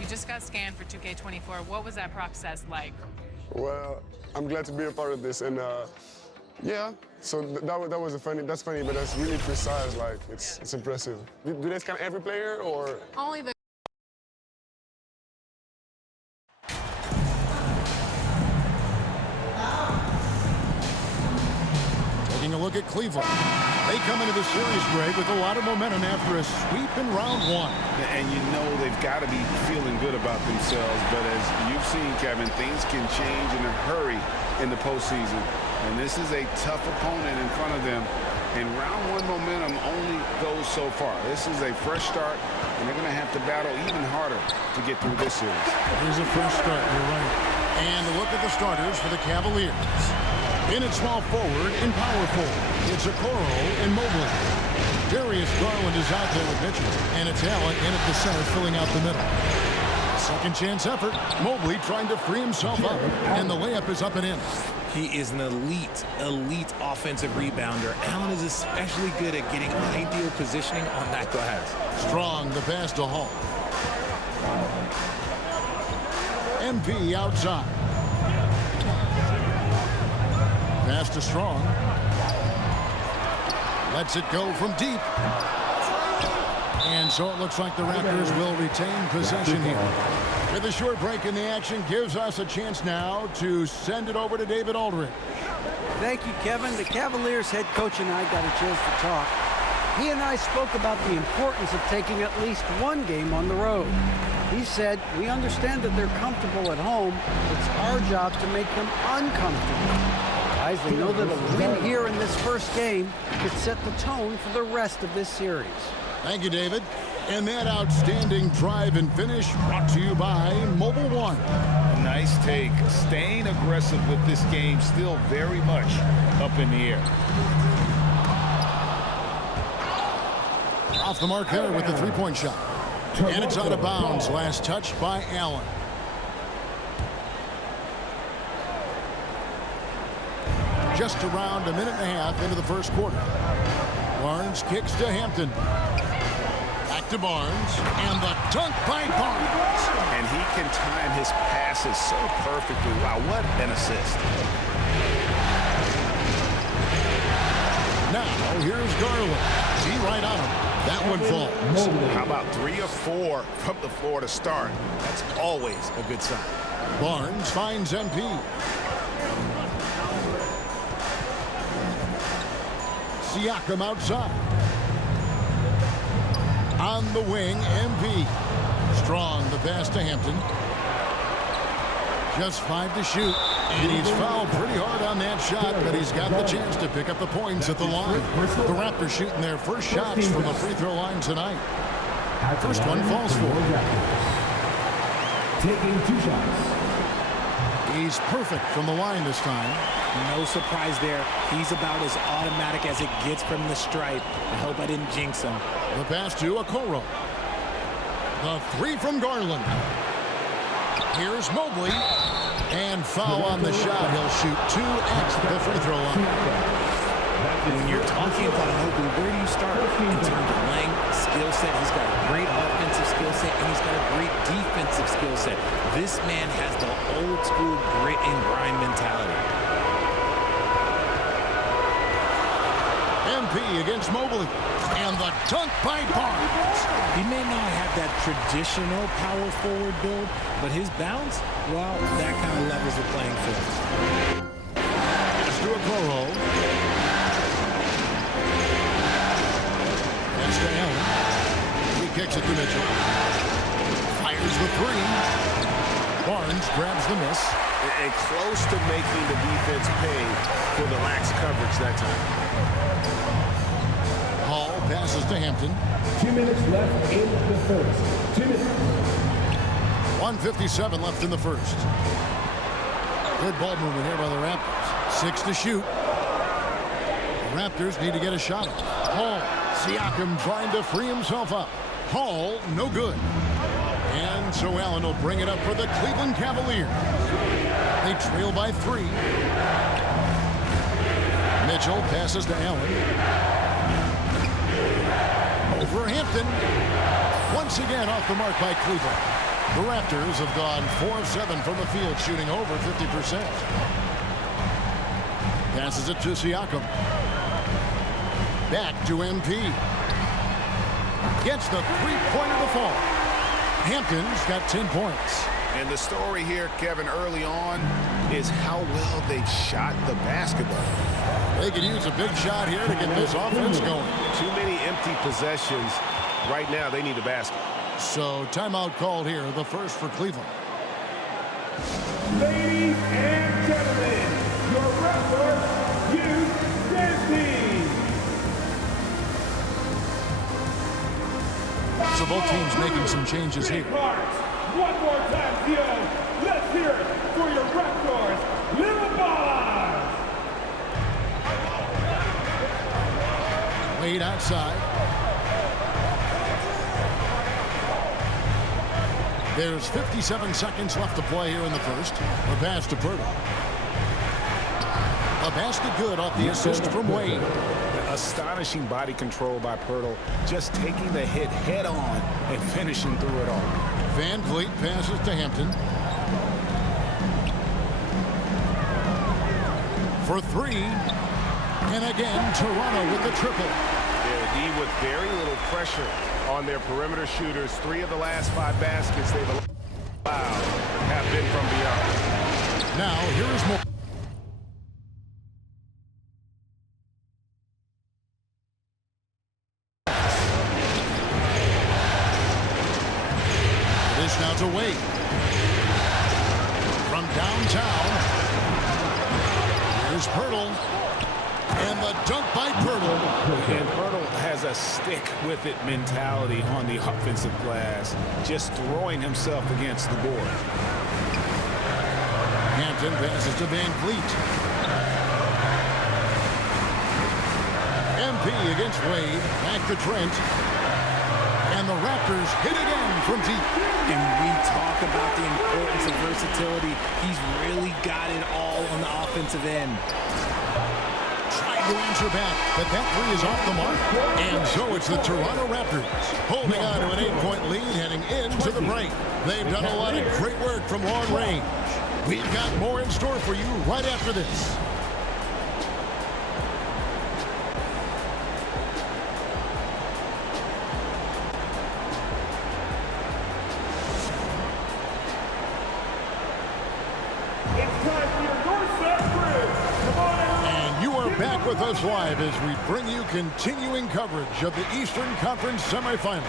You just got scanned for 2K24. What was that process like? Well, I'm glad to be a part of this, and yeah. So that's funny, but that's really precise. Like it's impressive. Do they scan every player or? Only the. Taking a look at Cleveland. They come into the series break with a lot of momentum after a sweep in round one. And you know they've got to be feeling good about themselves. But as you've seen, Kevin, things can change in a hurry in the postseason. And this is a tough opponent in front of them. And round one momentum only goes so far. This is a fresh start, and they're going to have to battle even harder to get through this series. Here's a fresh start, you're right. And a look at the starters for the Cavaliers. In at small forward, in power forward, it's Okoro and Mobley. Darius Garland is out there with Mitchell, and it's Allen in at the center filling out the middle. Second chance effort. Mobley trying to free himself up, and the layup is up and in. He is an elite offensive rebounder. Allen is especially good at getting ideal positioning on that glass. Strong, the pass to Hall. MP outside. Pass to Strong. Lets it go from deep. And so it looks like the Raptors will retain possession here. With a short break in the action, gives us a chance now to send it over to David Aldridge. Thank you, Kevin. The Cavaliers head coach and I got a chance to talk. He and I spoke about the importance of taking at least one game on the road. He said, we understand that they're comfortable at home. It's our job to make them uncomfortable. Guys, they know that a win here in this first game could set the tone for the rest of this series. Thank you, David. And that outstanding drive and finish brought to you by Mobile One. Nice take. Staying aggressive with this game, still very much up in the air. Off the mark there with the three-point shot. And it's out of bounds. Last touch by Allen. Just around a minute and a half into the first quarter. Barnes kicks to Hampton. Back to Barnes, and the dunk by Barnes. And he can time his passes so perfectly. Wow, what an assist. Now, here's Garland. See right on him. That one falls. How about 3 or 4 from the floor to start? That's always a good sign. Barnes finds MP. Siakam outside. On the wing, MP. Strong, the pass to Hampton. Just 5 to shoot. And he's fouled pretty hard on that shot, but he's got the chance to pick up the points at the line. The Raptors shooting their first shots from the free throw line tonight. First one falls for him. Taking 2 shots. He's perfect from the line this time. No surprise there. He's about as automatic as it gets from the stripe. I hope I didn't jinx him. The pass to Okoro. The 3 from Garland. Here's Mobley. And foul on the shot. He'll shoot 2 at the free throw line. When you're talking about Mobley, where do you start? In terms of length, skill set, he's got a great offensive skill set, and he's got a great defensive skill set. This man has the old school grit and grind mentality. MP against Mobley. And the dunk by Barnes. He may not have that traditional power forward build, but his bounce, well, that kind of levels the playing field. Pass to Okoro. Pass to Allen. He kicks it to Mitchell. Fires the 3. Barnes grabs the miss. And close to making the defense pay for the lax coverage that time. Hall passes to Hampton. 2 minutes left in the first. 2 minutes. 1:57 left in the first. Good ball movement here by the Raptors. 6 to shoot. The Raptors need to get a shot. Hall. Siakam trying to free himself up. Hall, no good. And so Allen will bring it up for the Cleveland Cavaliers. They trail by 3. Mitchell passes to Allen. Over Hampton. Once again off the mark by Cleveland. The Raptors have gone 4 of 7 from the field, shooting over 50%. Passes it to Siakam. Back to MP. Gets the 3-pointer to fall. Hampton's got 10 points. And the story here, Kevin, early on is how well they've shot the basketball. They could use a big shot here to get this offense going. Too many empty possessions. Right now, they need a basket. So timeout called here, the first for Cleveland. Ladies and gentlemen, your Raptors use this team. So both teams making some changes here. One more time, Theo. Let's hear it for your Raptors, Little Ballers. Wade outside. There's 57 seconds left to play here in the first. A pass to Pirtle. A basket good off the assist from Wade. Astonishing body control by Pirtle, just taking the hit head on and finishing through it all. Van Vliet passes to Hampton. For 3. And again, Toronto with the triple. D with very little pressure on their perimeter shooters. 3 of the last 5 baskets they've allowed have been from beyond. Now, here is more. This now to Wade. From downtown. Here's Pirtle. And the dunk by Pirtle. And Pirtle has a stick-with-it mentality on the offensive glass, just throwing himself against the board. Hampton passes to Van Vliet. MP against Wade. Back to Trent. And the Raptors hit again from deep. And we talk about the importance of versatility. He's really got it all on the offensive end. Trying tried to answer back, but that three is off the mark. And so it's the Toronto Raptors holding on to an 8-point lead heading into the break. They've done a lot of great work from long range. We've got more in store for you right after this. Back with us live as we bring you continuing coverage of the Eastern Conference semifinals.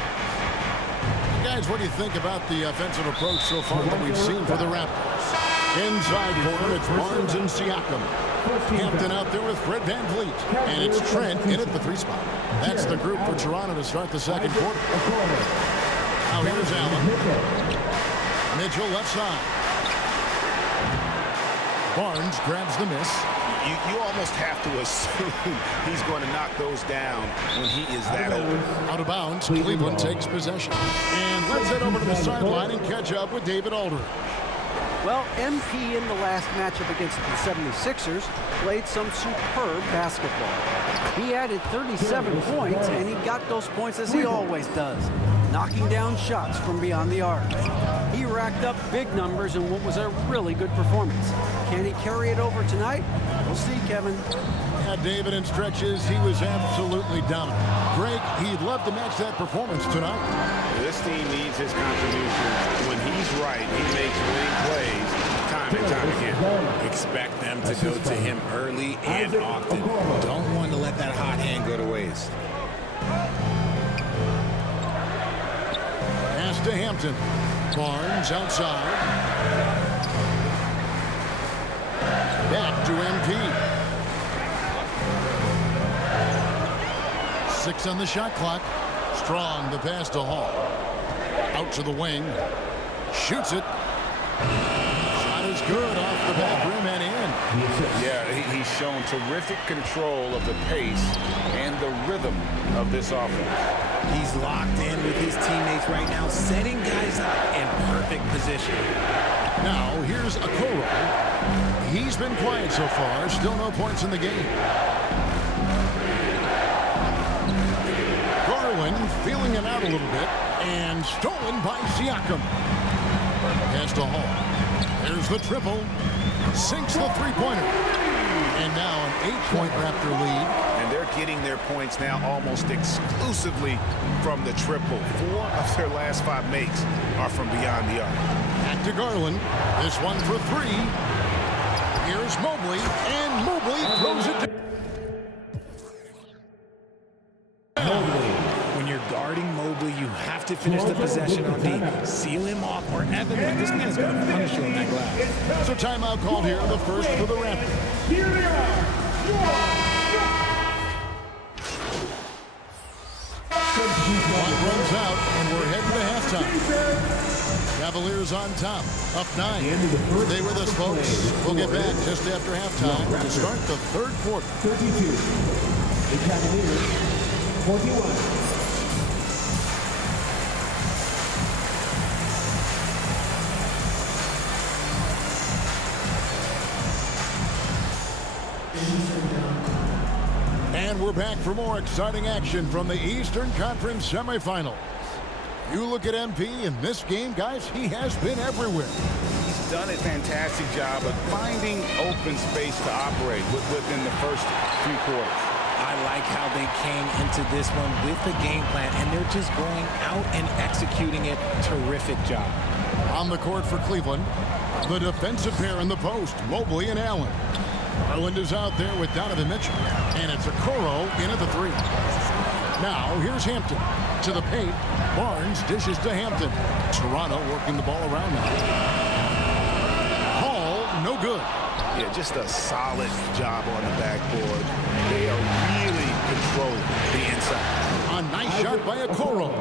Guys, what do you think about the offensive approach so far that we've seen for the Raptors? Inside for them, it's Barnes and Siakam. Hampton out there with Fred VanVleet. And it's Trent in at the 3 spot. That's the group for Toronto to start the second quarter. Now here's Allen. Mitchell left side. Barnes grabs the miss. You almost have to assume he's going to knock those down when he is that open. Out of bounds, Cleveland takes possession. And let's head over to the sideline and catch up with David Aldridge. Well, MP in the last matchup against the 76ers played some superb basketball. He added 37 points, and he got those points as he always does, knocking down shots from beyond the arc. He racked up big numbers in what was a really good performance. Can he carry it over tonight? We'll see, Kevin. Yeah, David, in stretches, he was absolutely dominant. Greg, he'd love to match that performance tonight. This team needs his contribution. When he's right, he makes winning plays time and time again. Expect them to go to him early and often. Don't want to let that hot hand go to waste. Pass to Hampton. Barnes outside. Back to MP. 6 on the shot clock. Strong, the pass to Hall. Out to the wing. Shoots it. Shot is good off the back rim and in. Yeah, he's shown terrific control of the pace and the rhythm of this offense. He's locked in with his teammates right now, setting guys up in perfect position. Now, here's Okoro. He's been quiet so far. Still no points in the game. Garland feeling him out a little bit. And stolen by Siakam. Pass to Hall. There's the triple. Sinks the three-pointer. And now an 8-point Raptor lead. And they're getting their points now almost exclusively from the triple. 4 of their last 5 makes are from beyond the arc. Back to Garland. This one for 3. Here's Mobley. And Mobley throws it to... When you're guarding Mobley, you have to finish the possession on D. Seal him off, or evidently this man is going to punish you on that glass. So timeout called here, the first for the Raptors. Here they are. Clock runs out, and we're heading to halftime. Cavaliers on top, up 9. Stay with us, folks. We'll get back just after halftime to start the third quarter. 32. The Cavaliers, 41. And we're back for more exciting action from the Eastern Conference semifinals. You look at MP in this game, guys, he has been everywhere. He's done a fantastic job of finding open space to operate within the first few quarters. I like how they came into this one with the game plan, and they're just going out and executing it. Terrific job. On the court for Cleveland, the defensive pair in the post, Mobley and Allen. Garland is out there with Donovan Mitchell, and it's Okoro in at the 3. Now, here's Hampton to the paint. Barnes dishes to Hampton. Toronto working the ball around now. Hall, no good. Yeah, just a solid job on the backboard. They are really controlling the inside. A nice shot by Okoro.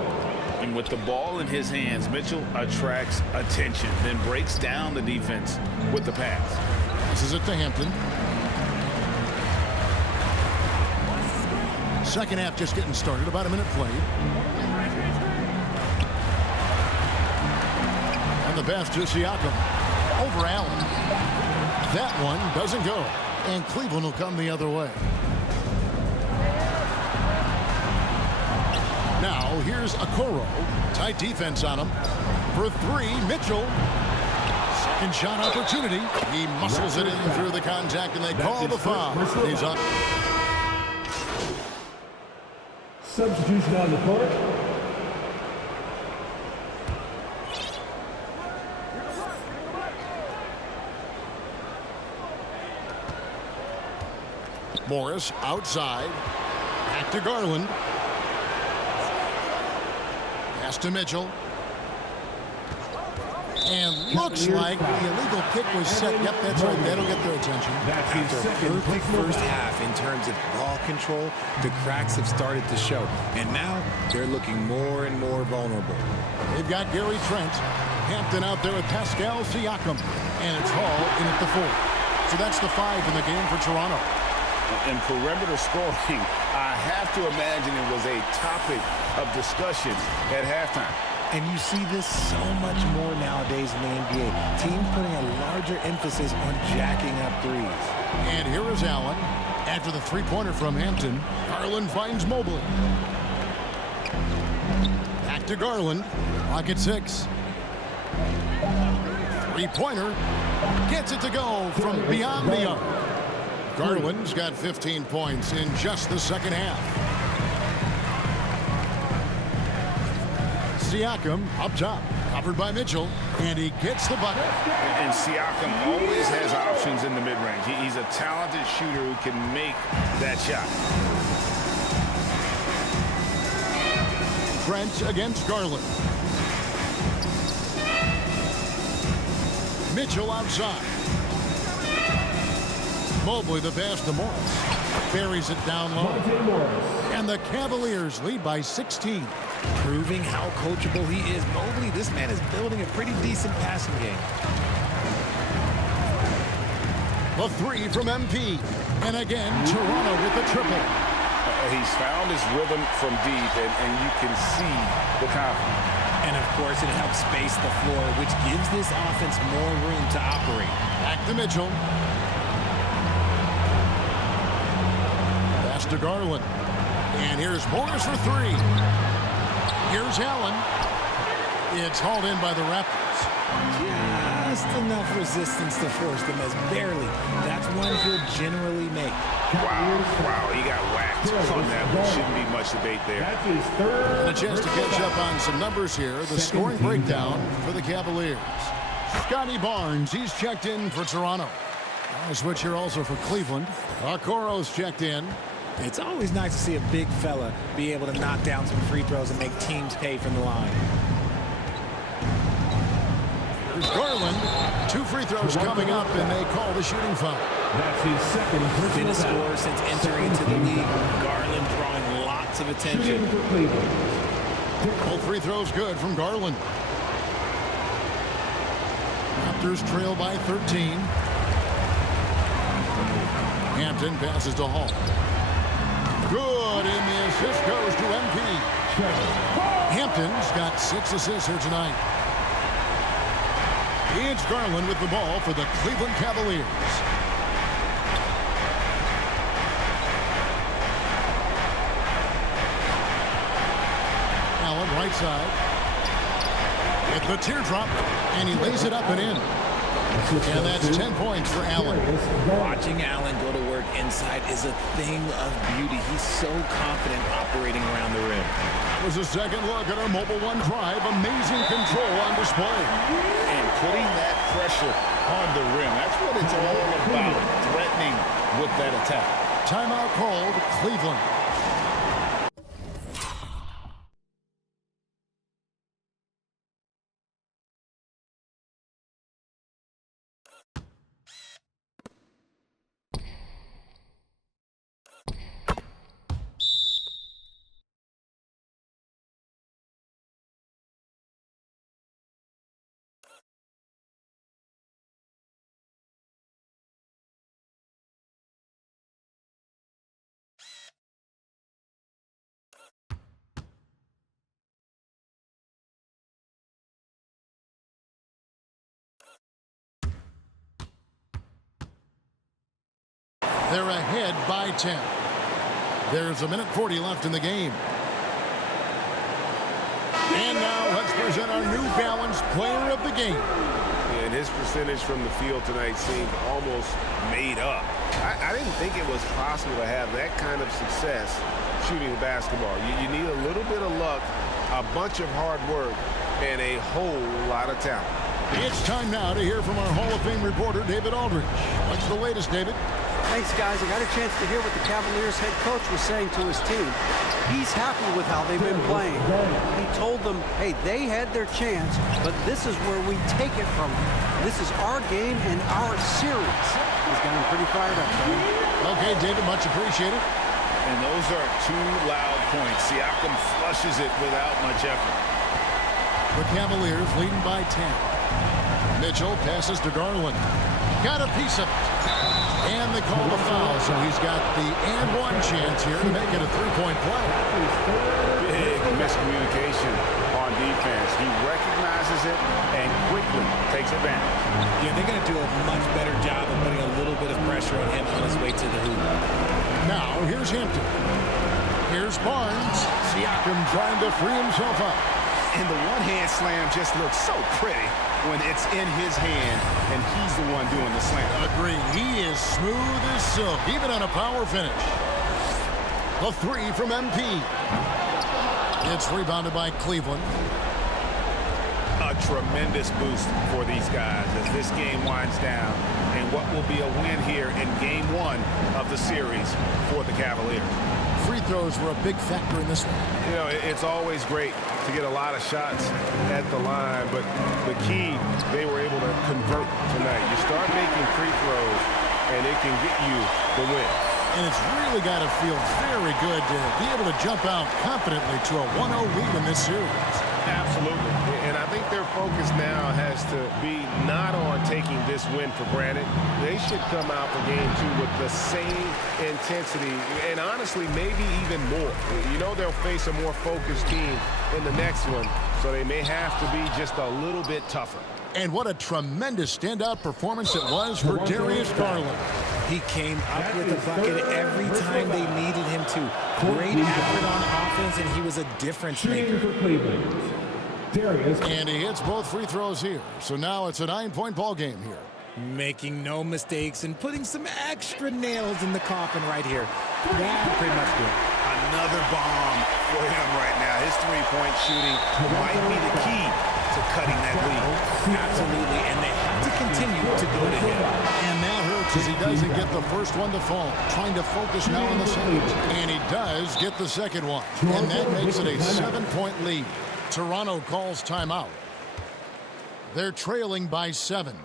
And with the ball in his hands, Mitchell attracts attention, then breaks down the defense with the pass. This is it to Hampton. Second half just getting started, about a minute played. And the pass to Siakam. Over Allen. That one doesn't go. And Cleveland will come the other way. Now here's Okoro. Tight defense on him. For three, Mitchell. Second shot opportunity. He muscles it in through the contact, and they call the foul. He's on. Substitution on the court. Morris outside. Back to Garland. Pass to Mitchell. And looks like the illegal kick was set. Yep, that's right. That'll get their attention. After a perfect first half in terms of ball control, the cracks have started to show. And now they're looking more and more vulnerable. They've got Gary Trent. Hampton out there with Pascal Siakam. And it's Hall in at the 4. So that's the 5 in the game for Toronto. And perimeter scoring, I have to imagine it was a topic of discussion at halftime. And you see this so much more nowadays in the NBA. Teams putting a larger emphasis on jacking up threes. And here is Allen. After the three-pointer from Hampton, Garland finds Mobley. Back to Garland. Clock at 6. Three-pointer. Gets it to go from beyond the arc. Garland's got 15 points in just the second half. Siakam up top, covered by Mitchell, and he gets the bucket. And Siakam always has options in the mid-range. He's a talented shooter who can make that shot. Trent against Garland. Mitchell outside. Mobley the pass to Morris. Buries it down low. And the Cavaliers lead by 16. Proving how coachable he is. Mobley, this man is building a pretty decent passing game. The 3 from MP. And again, Toronto with the triple. He's found his rhythm from deep, and you can see the confidence. And, of course, it helps space the floor, which gives this offense more room to operate. Back to Mitchell. Pass to Garland. And here's Morris for 3. Here's Allen. It's hauled in by the Raptors. Just enough resistance to force them as barely. That's one he'll generally make. Wow, he got whacked on that. There shouldn't be much debate there. That's his third. And a chance to catch up on some numbers here. The scoring breakdown for the Cavaliers. Scotty Barnes, he's checked in for Toronto. A switch here also for Cleveland. Okoro's checked in. It's always nice to see a big fella be able to knock down some free throws and make teams pay from the line. Here's Garland. 2 free throws coming up, and they call the shooting foul. That's his second Been a personal foul. scorer since entering into the league. Garland drawing lots of attention. Shooting for Cleveland. Both free throws good from Garland. Raptors trail by 13. Hampton passes to Hall. Good, and the assist goes to MP. Hampton's got 6 assists here tonight. It's Garland with the ball for the Cleveland Cavaliers. Allen right side. With the teardrop, and he lays it up and in. And that's 10 points for Allen. Watching Allen go to work inside is a thing of beauty. He's so confident operating around the rim. That was a second look at our Mobile One drive. Amazing control on display. And putting that pressure on the rim. That's what it's all about, threatening with that attack. Timeout called Cleveland. They're ahead by 10. There's a minute 40 left in the game. And now let's present our New Balance Player of the Game. And his percentage from the field tonight seemed almost made up. I didn't think it was possible to have that kind of success shooting the basketball. You need a little bit of luck, a bunch of hard work, and a whole lot of talent. It's time now to hear from our Hall of Fame reporter, David Aldridge. What's the latest, David? Thanks, guys. I got a chance to hear what the Cavaliers head coach was saying to his team. He's happy with how they've been playing. He told them, hey, they had their chance, but this is where we take it from them. This is our game and our series. He's got him pretty fired up, David. Okay, David, much appreciated. And those are two loud points. Siakam flushes it without much effort. The Cavaliers leading by 10. Mitchell passes to Garland. Got a piece of it. And they call the foul, so he's got the and one chance here to make it a three-point play. Big miscommunication on defense. He recognizes it and quickly takes advantage. Yeah, they're going to do a much better job of putting a little bit of pressure on him on his way to the hoop. Now, here's Hampton. Here's Barnes. Siakam trying to free himself up. And the one-hand slam just looks so pretty when it's in his hand and he's the one doing the slam. Agreed. He is smooth as silk, even on a power finish. The three from MP. It's rebounded by Cleveland. A tremendous boost for these guys as this game winds down and what will be a win here in game one of the series for the Cavaliers. Free throws were a big factor in this one. You know, it's always great to get a lot of shots at the line, but the key, they were able to convert tonight. You start making free throws, and it can get you the win. And it's really got to feel very good to be able to jump out confidently to a 1-0 lead in this series. Absolutely. And I think their focus now has to be not on taking this win for granted. They should come out for game two with the same intensity and honestly maybe even more. You know they'll face a more focused team in the next one, so they may have to be just a little bit tougher. And what a tremendous standout performance it was for Darius Garland. He came up with a bucket every time they needed him to. Great effort on offense, and he was a difference maker. And he hits both free throws here. So now it's a 9-point ball game here. Making no mistakes and putting some extra nails in the coffin right here. That pretty much good. Another bomb for him right now. His three-point shooting might be the key to cutting that lead. Absolutely, and they have to continue to go to him. And that hurts as he doesn't get the first one to fall. Trying to focus now on the second. And he does get the second one. And that makes it a 7-point lead. Toronto calls timeout. They're trailing by 7.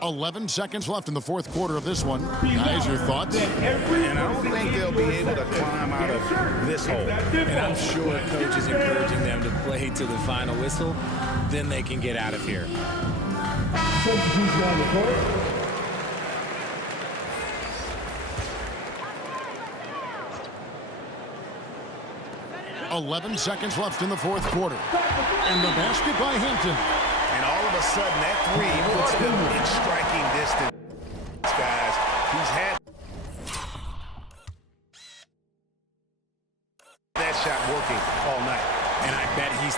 11 seconds left in the fourth quarter of this one. Guys, your thoughts? And I don't think they'll be able to climb out of this hole. And I'm sure coach is encouraging them to play to the final whistle. Then they can get out of here. Substitution on the court. $11 seconds left in the fourth quarter. And the basket by Hampton. And all of a sudden, that three puts them in striking distance. Guys, he's had that shot working all night. And I bet he's...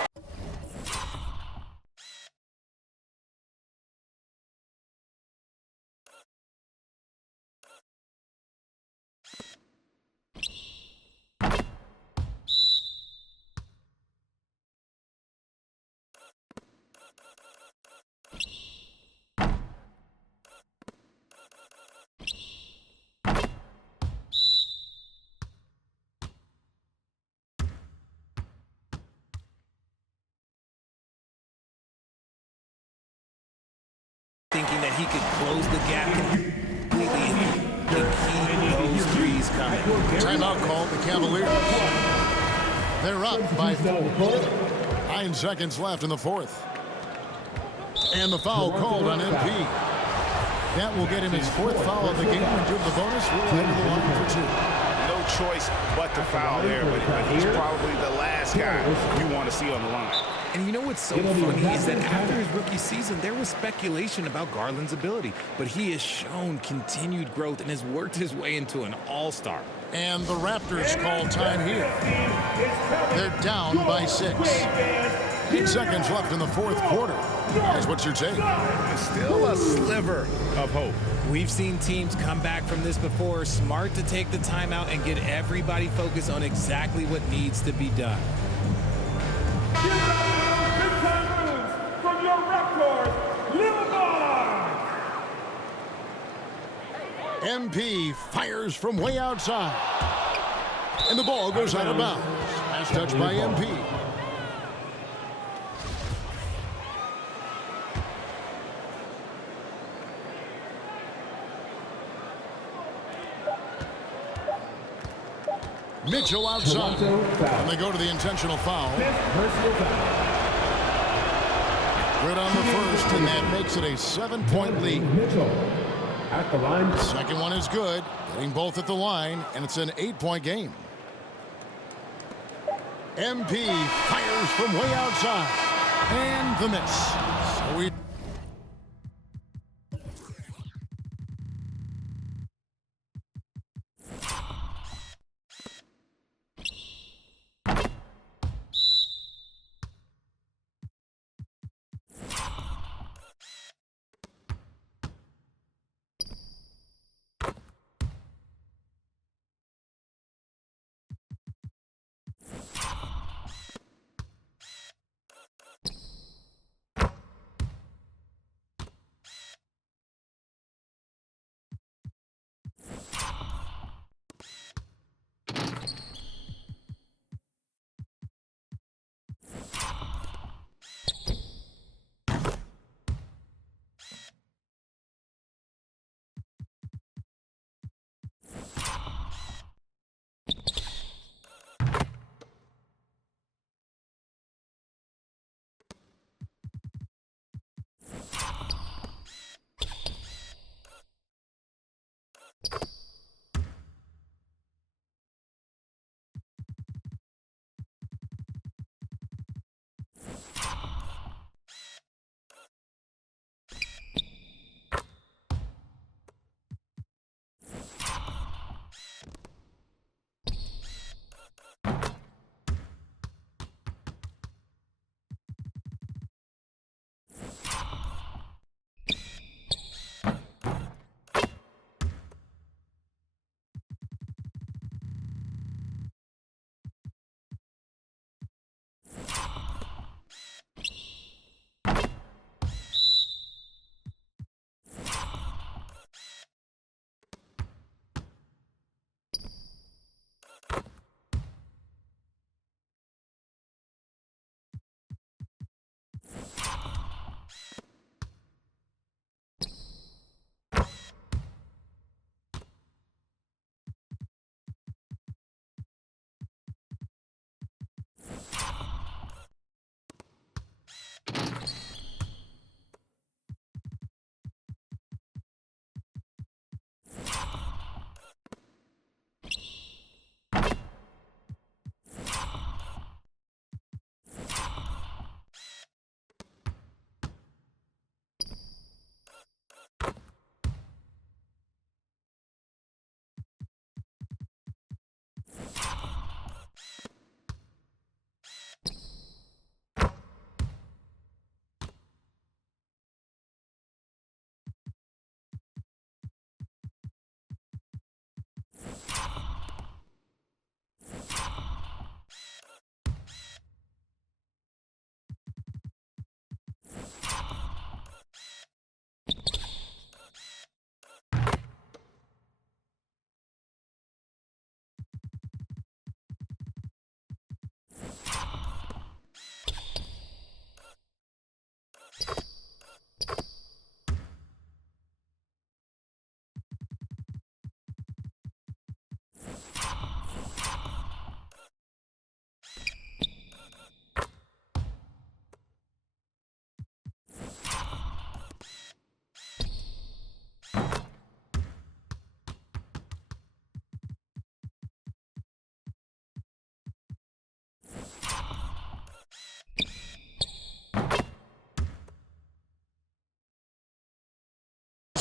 thinking that he could close the gap completely and keep those threes coming. Timeout called the Cavaliers. They're up by 4. 9 seconds left in the fourth. And the foul called on MP. That will get him his 4th foul of the game and give the bonus. We'll head to the line for 2. No choice but to foul there, but he's probably the last guy you want to see on the line. And you know what's so funny is that after his rookie season, there was speculation about Garland's ability, but he has shown continued growth and has worked his way into an all-star. And the Raptors call time here. They're down by 6. 8 seconds left in the fourth quarter. Guys, what's your take? Still a sliver of hope. We've seen teams come back from this before. Smart to take the timeout and get everybody focused on exactly what needs to be done. Give it up, big time moves from your Raptors, Little Ballers. MP fires from way outside. And the ball goes out of bounds. Last touch by MP. Mitchell outside. And they go to the intentional foul. Good on the first, and that makes it a 7-point lead. Mitchell at the line. Second one is good. Getting both at the line, and it's an 8-point game. MP fires from way outside. And the miss. So we...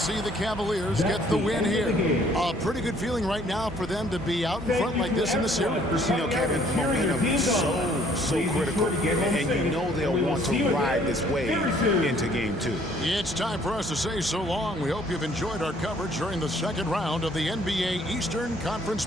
See the Cavaliers get the win here. A pretty good feeling right now for them to be out in front like this in the series. You know, Kevin, momentum is so critical, and you know they'll want to ride this wave into game 2. It's time for us to say so long. We hope you've enjoyed our coverage during the second round of the NBA Eastern Conference.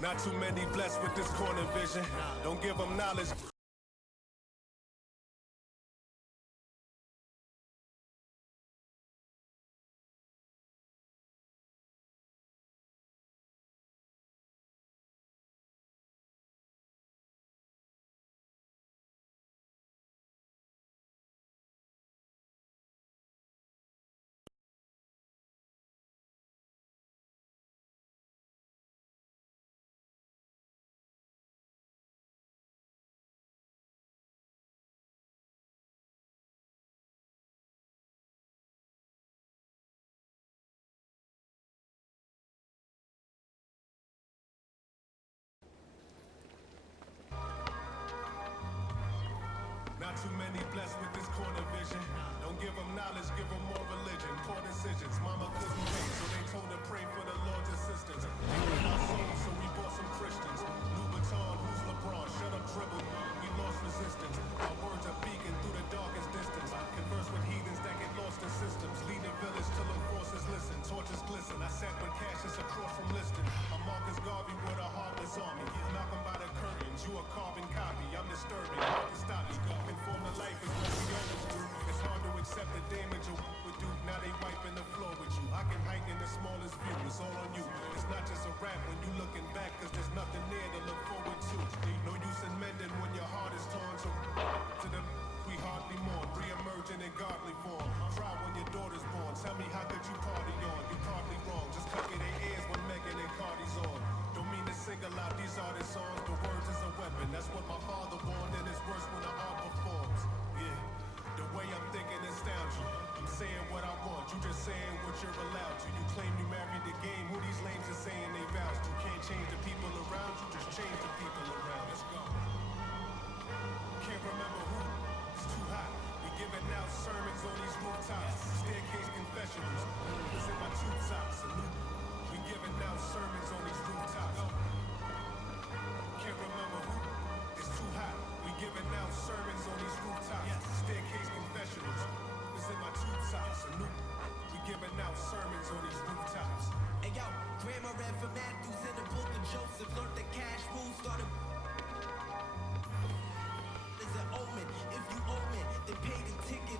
Not too many blessed with this corner vision. Don't give them knowledge. Not too many blessed with this corner vision. Don't give them knowledge, give them more religion. Poor decisions, mama couldn't wait, so they told her pray for the Lord's assistance. They were our souls, so we bought some Christians. Louboutin, who's LeBron? Shut up, dribble. We lost resistance. Our words are beacon through the darkest distance. Converse with heathens that get lost in systems. Lead a village till the forces listen. Torches glisten. I sat with Cassius across from Liston. I'm Marcus Garvey with a heartless army. Malcolm by the curtains, you a carbon copy. I'm disturbing, hard to stop me. Conform to life is what we always do. It's hard to accept the damage you would do. Now they wiping the floor with you. I can hike in the smallest view. It's all on you. It's not just a rap when you looking back, cause there's nothing there to look forward to. No use in mending when your heart is torn. So to them, we hardly mourn. Re-emerging in godly form. Cry when your daughter's born. Tell me how could you party on? You partly wrong. Just cover their ears when Megan and Cardi's on. Don't mean to single out these artists' songs, but words is a weapon. That's what my father warned, and it's worse when the art performs. Yeah, the way I'm thinking astounds you. I'm saying what I want, you just saying what you're allowed to. You claim you married the game, who these lames are saying they vows to. Can't change the people around you, just change the people around. Let's go. Can't remember who, it's too hot. We giving out sermons on these rooftops. Staircase confessionals, it's in my tube tops. Salute. We giving out sermons on these rooftops. Can't remember who, it's too hot. We giving out sermons on these rooftops. Staircase confessionals, it's in my tube tops. Salute. We giving out sermons on these rooftops. Hey yo, Grandma read from Matthews in the book of Joseph. Learned the cash rules, started is an omen. If you omen, then pay the ticket.